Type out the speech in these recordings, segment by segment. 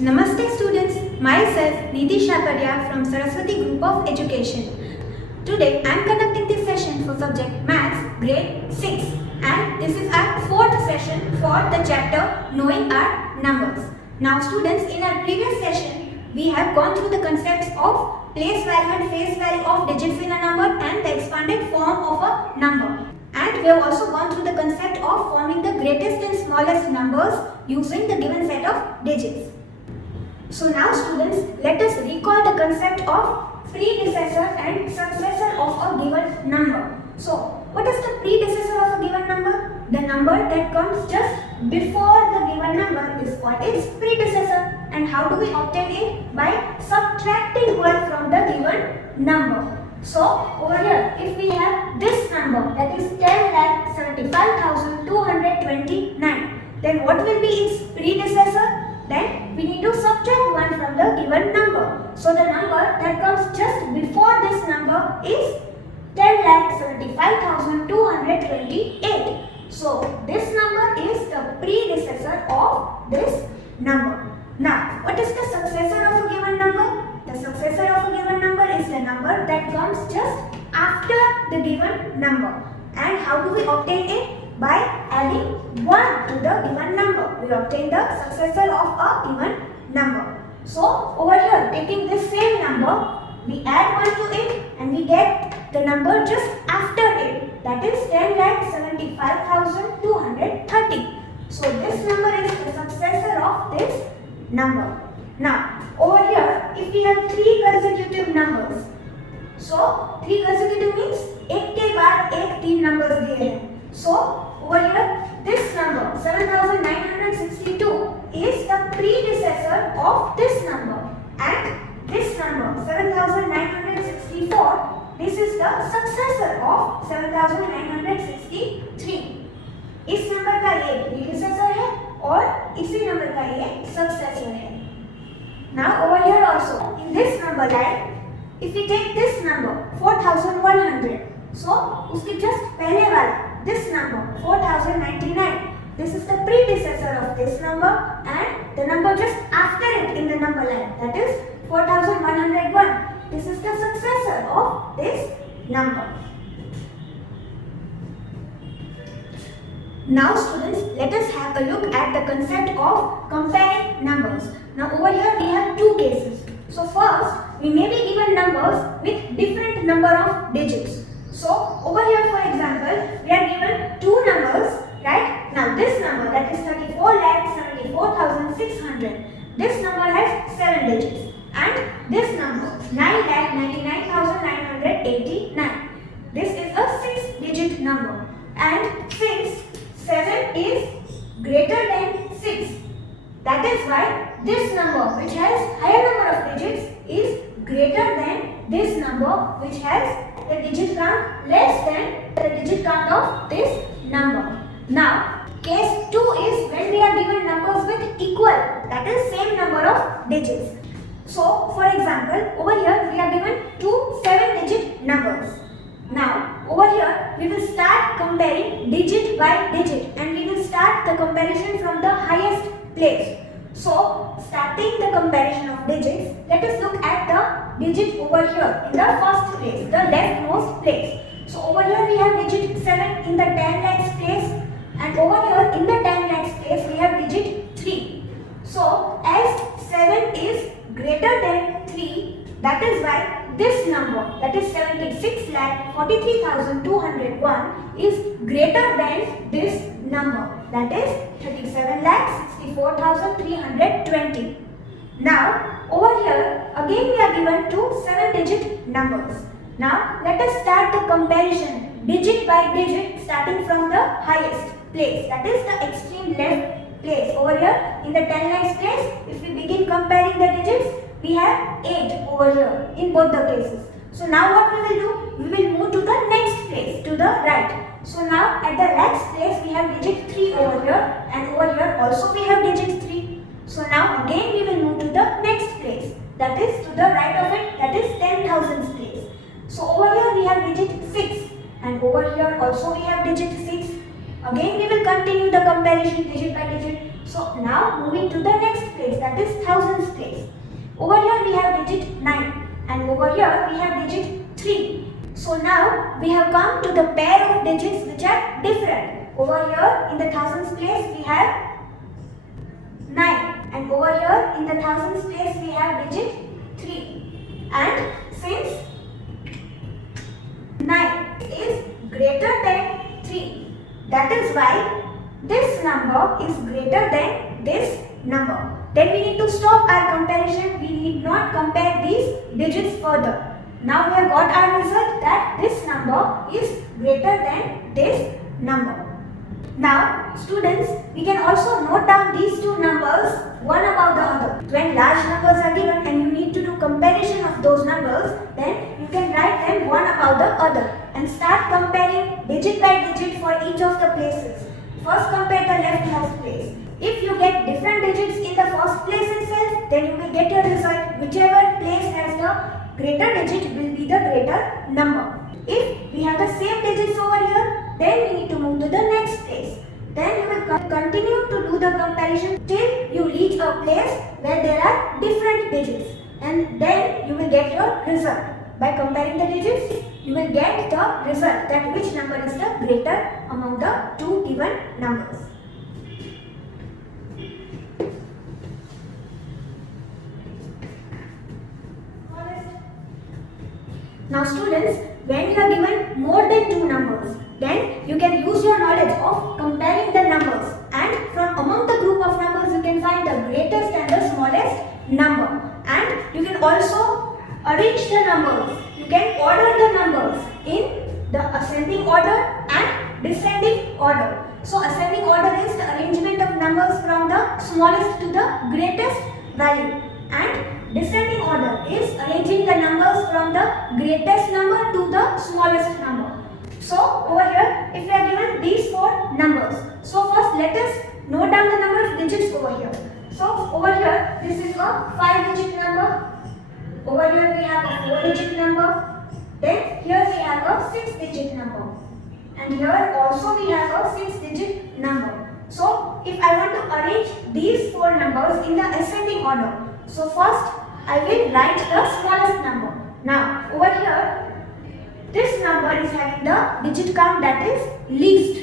Namaste students, myself Nidhi Shakarya from Saraswati Group of Education. Today I am conducting this session for subject Maths grade 6 and this is our fourth session for the chapter Knowing Our Numbers. Now students, in our previous session we have gone through the concepts of place value and face value of digits in a number and the expanded form of a number. And we have also gone through the concept of forming the greatest and smallest numbers using the given set of digits. So now students, let us recall the concept of predecessor and successor of a given number. So what is the predecessor of a given number? The number that comes just before the given number is called its predecessor. And how do we obtain it? By subtracting 1 from the given number. So over here, if we have this number, that is 10,75,229, then what will be its predecessor? Then we need to subtract 1 from the given number. So the number that comes just before this number is 10,75,228. So this number is the predecessor of this number. Now, what is the successor of a given number? The successor of a given number is the number that comes just after the given number. And how do we obtain it? By adding 1 to the given number. We obtain the successor of a given number. So over here, taking this same number, we add 1 to it and we get the number just after it. That is 10,75,230. So this number is the successor of this number. Now over here, if we have 3 consecutive numbers, so 3 consecutive means एक के बाद एक 3 numbers दिए हैं. So over here, this number 7,962 is the predecessor of this number, and this number 7,964, this is the successor of 7,963. इस number का ये predecessor है और इसी नंबर का ये successor है. Now over here also, in this number line, if we take this number 4,100, so उसके just पहले वाला this number 4099, this is the predecessor of this number, and the number just after it in the number line, that is 4101, this is the successor of this number. Now students, let us have a look at the concept of comparing numbers. Now over here we have two cases. So first, we may be given numbers with different number of digits. So over here, for example, we are given two numbers, right? Now this number, that is 34,74,600. This number has 7 digits, and this number 9,99,989. This is a 6-digit number, and since 7 is greater than 6, that is why this number, which has higher number of digits, is greater than this number, which has the digit count less than the digit count of this number. Now, case 2 is when we are given numbers with equal, that is same number of digits. So, for example, over here we are given two 7-digit numbers. Now, over here we will start comparing digit by digit, and we will start the comparison from the highest place. So, starting the comparison of digits, let us look at the digit over here in the first place, the leftmost place. So over here we have digit 7 in the 10 lakhs place, and over here in the 10 lakhs place we have digit 3. So as 7 is greater than 3, that is why this number, that is 76,43,201, is greater than this number, that is 37,64,320. Now over here again we are given two 7-digit numbers. Now let us start the comparison digit by digit, starting from the highest place, that is the extreme left place. Over here in the 10 lakhs place, if we begin comparing the digits, we have 8 over here in both the cases. So now what we will do? We will move to the next place, to the right. So now at the lakhs place we have digit 3 over here, and over here also we have digit 3. So now again we will move to the next place, that is to the right of it, that is 10,000 place. So over here we have digit 6, and over here also we have digit 6. Again we will continue the comparison digit by digit. So now moving to the next place, that is thousands place. Over here we have digit 9 and over here we have digit 3. So now we have come to the pair of digits which are different. Over here in the thousands place we have 9 and over here in the thousands place we have digit 3. And since 9 is greater than 3, that is why this number is greater than this number. Then we need to stop our comparison. We need not compare these digits further. Now we have got our result that this number is greater than this number. Now students, we can also note down these two numbers one above the other. When large numbers are given and you need to do comparison of those numbers, then you can write them one above the other and start comparing digit by digit for each of the places. First compare the leftmost place. If you get different digits in the first place itself, then you will get your result. Whichever place has the greater digit will be the greater number. If we have the same digits over here, then we need to move to the next place. Then you will continue to do the comparison till you reach a place where there are different digits. And then you will get your result. By comparing the digits, you will get the result that which number is the greater among the two given numbers. Now students, when you are given more than two numbers, then you can use your knowledge of comparing the numbers, and from among the group of numbers you can find the greatest and the smallest number. And you can also arrange the numbers. You can order the numbers in the ascending order and descending order. So ascending order is the arrangement of numbers from the smallest to the greatest value, and descending order is arranging the numbers from the greatest number to the smallest number. So over here, if we are given these four numbers, so first let us note down the number of digits over here. So over here, this is a 5-digit number. Over here we have a 4-digit number. Then here we have a 6-digit number. And here also we have a 6-digit number. So if I want to arrange these four numbers in the ascending order, so first I will write the smallest number. Now over here, this number is having the digit count that is least.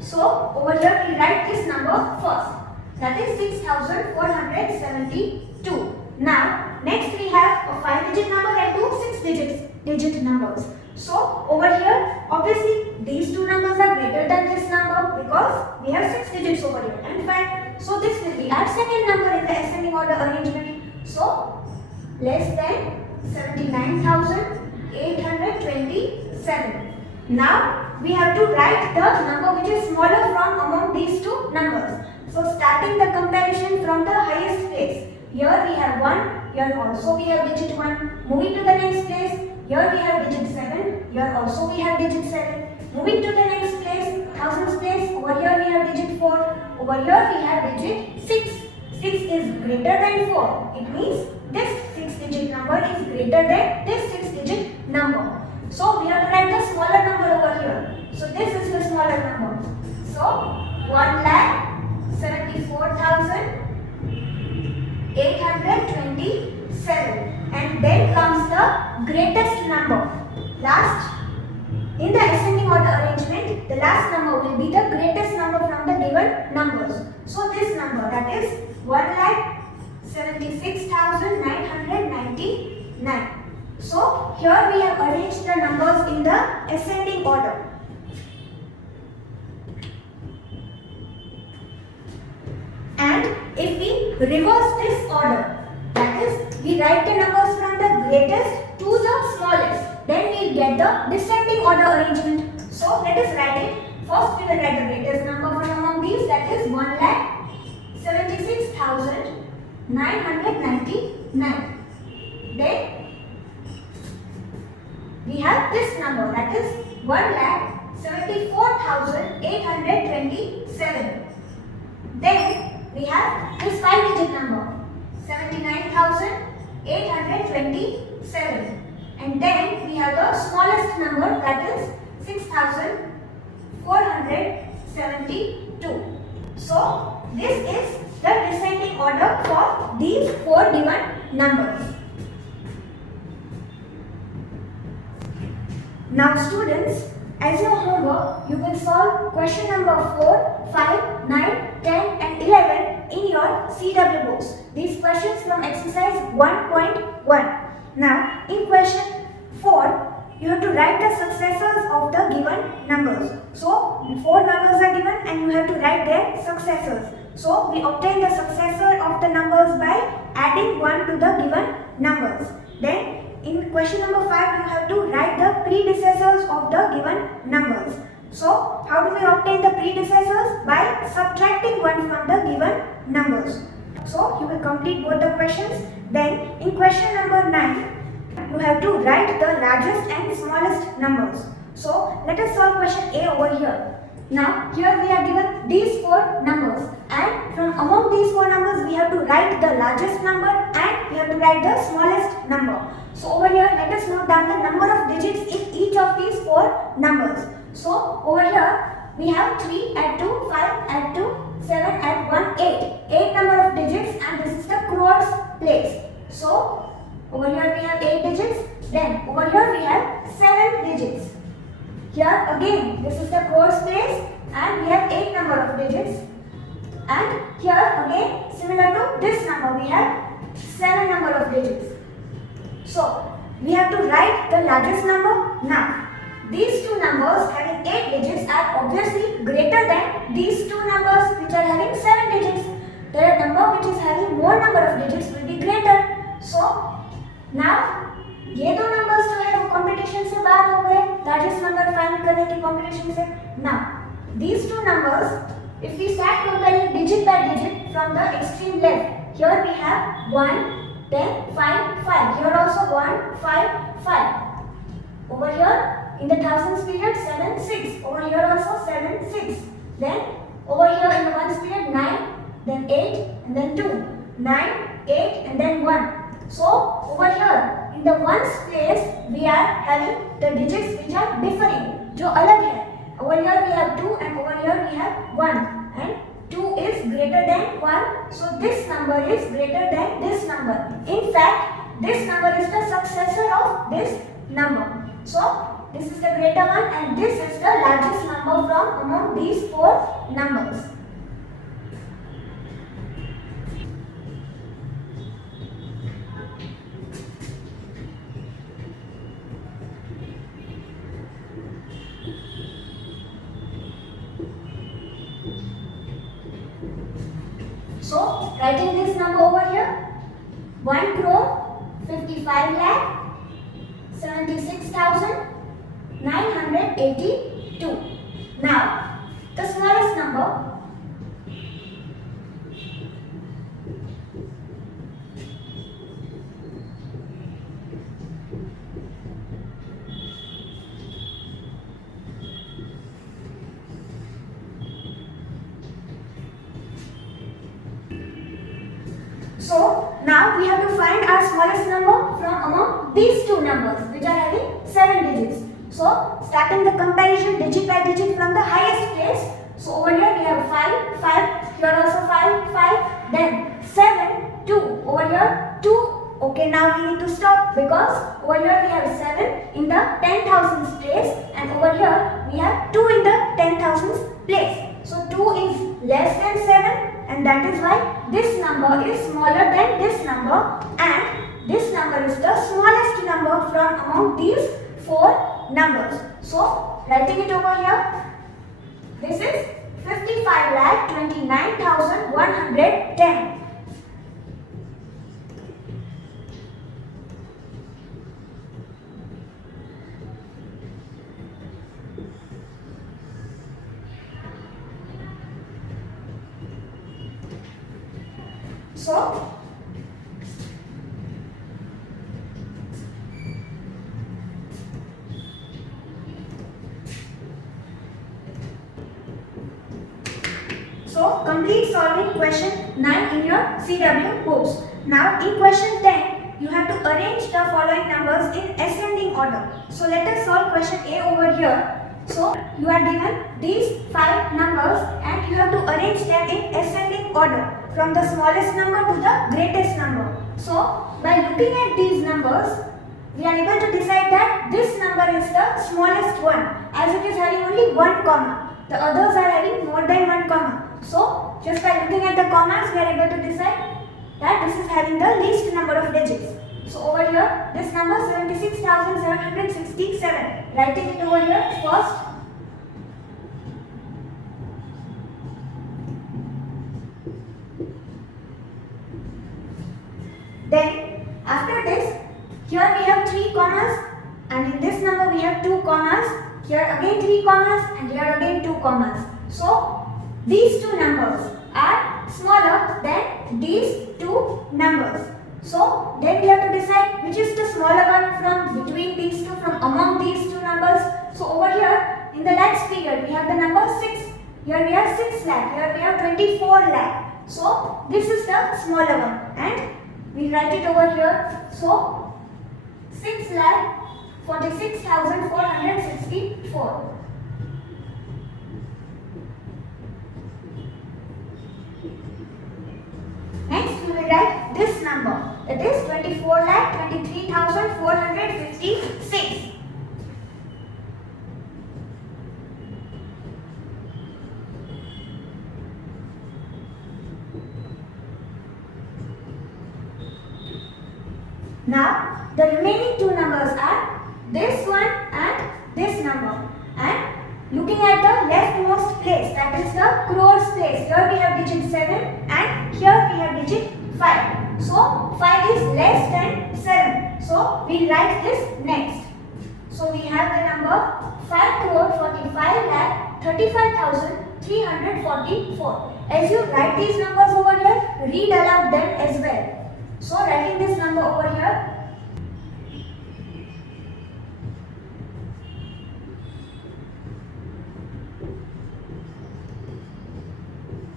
So over here we write this number first. That is 6472. Now next we have a 5-digit number and two 6-digit numbers. So over here, obviously these two numbers are greater than this number because we have 6 digits over here and 5. So this will be our second number in the ascending order arrangement. So less than 79,827. Now we have to write the number which is smaller from among these two numbers. So starting the comparison from the highest place. Here we have 1, here also we have digit 1. Moving to the next place, here we have digit 7, here also we have digit 7. Moving to the next place, thousands place, over here we have digit 4, over here we have digit 6. 6 is greater than 4. It means this 6-digit number is greater than this 6-digit number. So we have to write the smaller number over here. So this is the smaller number. So 1,74,827. And then comes the greatest number. Last, in the ascending order arrangement, the last number will be the greatest number from the given numbers. So this number, that is 1,76,999. So here we have arranged the numbers in the ascending order. And if we reverse this order, that is, we write the numbers from the greatest to the smallest, then we get the descending order arrangement. So let us write it. First we will write the greatest number from among these, that is 1,76,999. Then we have this number, that is 1,74,827. Then we have this 5-digit number, 79,827. And then we have the smallest number, that is 6,472. So this is the descending order for these four given numbers. Now students, as your homework, you will solve question number 4, 5, 9, 10 and 11 in your CW books. These questions from exercise 1.1. Now, in question 4, you have to write the successors of the given numbers. So, 4 numbers are given and you have to write their successors. So, we obtain the successor of the numbers by adding 1 to the given numbers. Then, in question number 5, you have to write the predecessors of the given numbers. So, how do we obtain the predecessors? By subtracting 1 from the given numbers. So, you will complete both the questions. Then, in question number 9, you have to write the largest and smallest numbers. So, let us solve question A over here. Now, here we are given these 4 numbers, and from among these 4 numbers, we have to write the largest number and we have to write the smallest number. So, over here, let us note down the number of digits in each of these 4 numbers. So, over here, we have 3, add 2, 5, add 2, 7, add 1, 8. 8 number of digits, and this is the crores place. So, over here we have 8 digits, then over here we have 7 digits. Here again, this is the crores place and we have 8 number of digits. And here again, similar to this number, we have 7 number of digits. So, we have to write the largest number. Now, these two numbers having 8 digits are obviously greater than these two numbers which are having 7 digits. The number which is having more number of digits will be greater. So, now ये दो numbers जो है वो competition से बाहर हो गए, largest number find करने की कंपटीशन से. Now these two numbers, if we start comparing digit by digit from the extreme left, here we have 1, then 5, 5. Here also 1, 5, 5. Over here in the thousands period 7, 6. Over here also 7, 6. Then over here in the ones period 9, then 8, and then 2. 9, 8, and then 1. So over here in the ones place we are having the digits which are differing, जो अलग है. Over here we have 2 and over here we have 1, and 2 is greater than 1, so this number is greater than this number. In fact, this number is the successor of this number. So this is the greater one and this is the largest number from among these 4 numbers. So, writing this number over here, 1 crore 55 lakh 76,982. Now, the smallest number, so now we have to find our smallest number from among these two numbers which are having 7 digits. So starting the comparison digit by digit from the highest place. So over here we have 5, 5, here also 5, 5, then 7, 2, over here 2. Okay, now we need to stop because over here we have 7 in the 10,000s place and over here we have 2 in the 10,000s place. So 2 is less than 7 and that is why this number is smaller than this number and this number is the smallest number from among these 4 numbers. So writing it over here, this is 55,29,110. So complete solving question 9 in your CW books. Now in question 10, you have to arrange the following numbers in ascending order. So let us solve question A over here. So you are given these 5 numbers and you have to arrange them in ascending order from the smallest number to the greatest number. So by looking at these numbers, we are able to decide that this number is the smallest one as it is having only one comma. The others are having more than one comma. So just by looking at the commas, we are able to decide that this is having the least number of digits. So over here, this number 76,767. Writing it over here first. Then after this, here we have 3 commas, and in this number we have 2 commas. Here again 3 commas, and here again 2 commas. So these 2 numbers are smaller than these 2 numbers. So then we have to decide which is the smaller one from between these two, from among these 2 numbers. So over here in the lakhs figure we have the number 6. Here we have 6 lakh. Here we have 24 lakh. So this is the smaller one, and we write it over here. So 6,46,464. Next we will write this number, that is 24,23,456. Now the remaining 2 numbers are this one and this number, and looking at the leftmost place, that is the crores place, here we have digit 7 and here we have digit 5. So 5 is less than 7. So we write this next. So we have the number 5,45,35,344. As you write these numbers over here, read aloud them as well. So writing this number over here,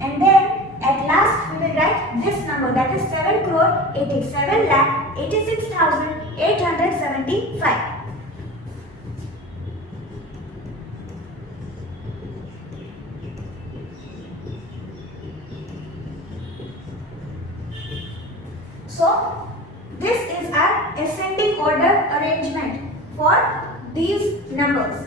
and then at last we will write this number, that is 7,87,86,875. So this is our ascending order arrangement for these numbers.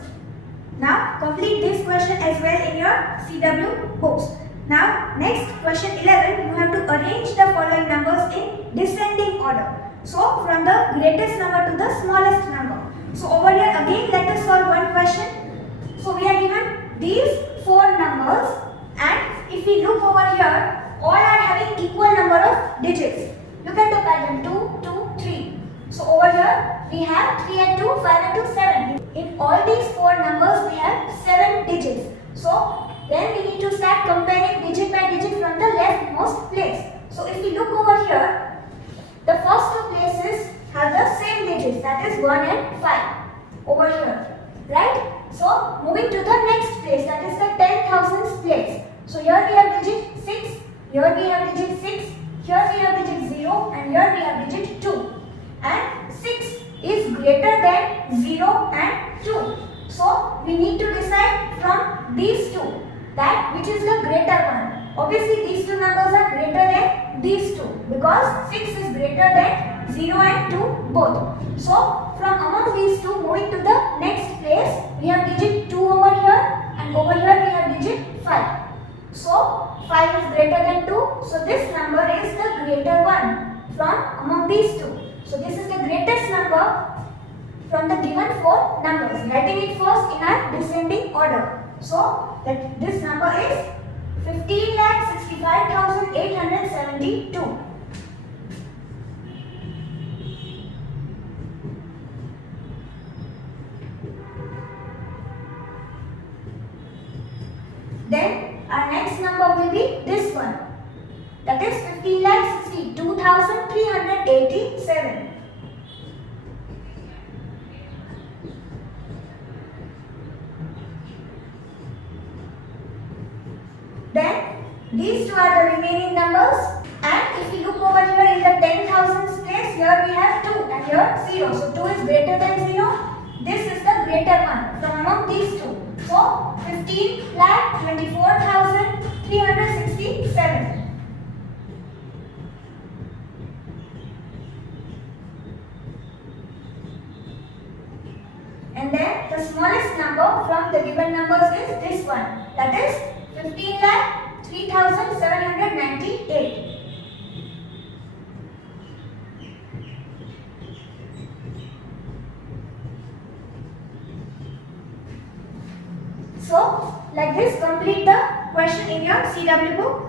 Now complete this question as well in your CW books. Now next, question 11, you have to arrange the following numbers in descending order. So from the greatest number to the smallest number. So over here again let us solve one question. So we are given these 4 numbers, and if we look over here, all are having equal number of digits. Look at the pattern, 2, 2, 3. So over here we have 3 and 2, 5 and 2, 7. In all these 4 numbers we have 7 digits. So then we need to start comparing digit by digit from the leftmost place. So if we look over here, the first 2 places have the same digits, that is 1 and 5 over here, right? So moving to the next place, that is the 10,000th place. So here we have digit 6, here we have digit 6, here we have digit 0, and here we have digit 2. And 6 is greater than 0 and 2. So we need to decide from these 2 that which is the greater one. Obviously these 2 numbers are greater than these 2 because 6 is greater than 0 and 2 both. So from among these 2, moving to the next place, we have digit 2 over here, and over here we have digit 5. So 5 is greater than 2, so this number is the greater one from among these 2. So this is the greatest number from the given 4 numbers. Writing it first in our descending order. So that this number is 15,65,872. Then our next number will be this one, that is 15,62,387. Then these 2 are the remaining numbers, and if we look over here in the 10,000th place, here we have 2 and here 0. So 2 is greater than 0. This is the greater one from among these two. So 15,24,367. And then the smallest number from the given numbers is this one, that is 15,03,798. So, like this, complete the question in your CW book.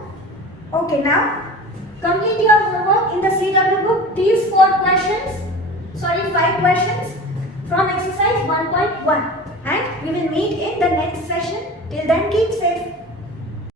Okay, now complete your homework in the CW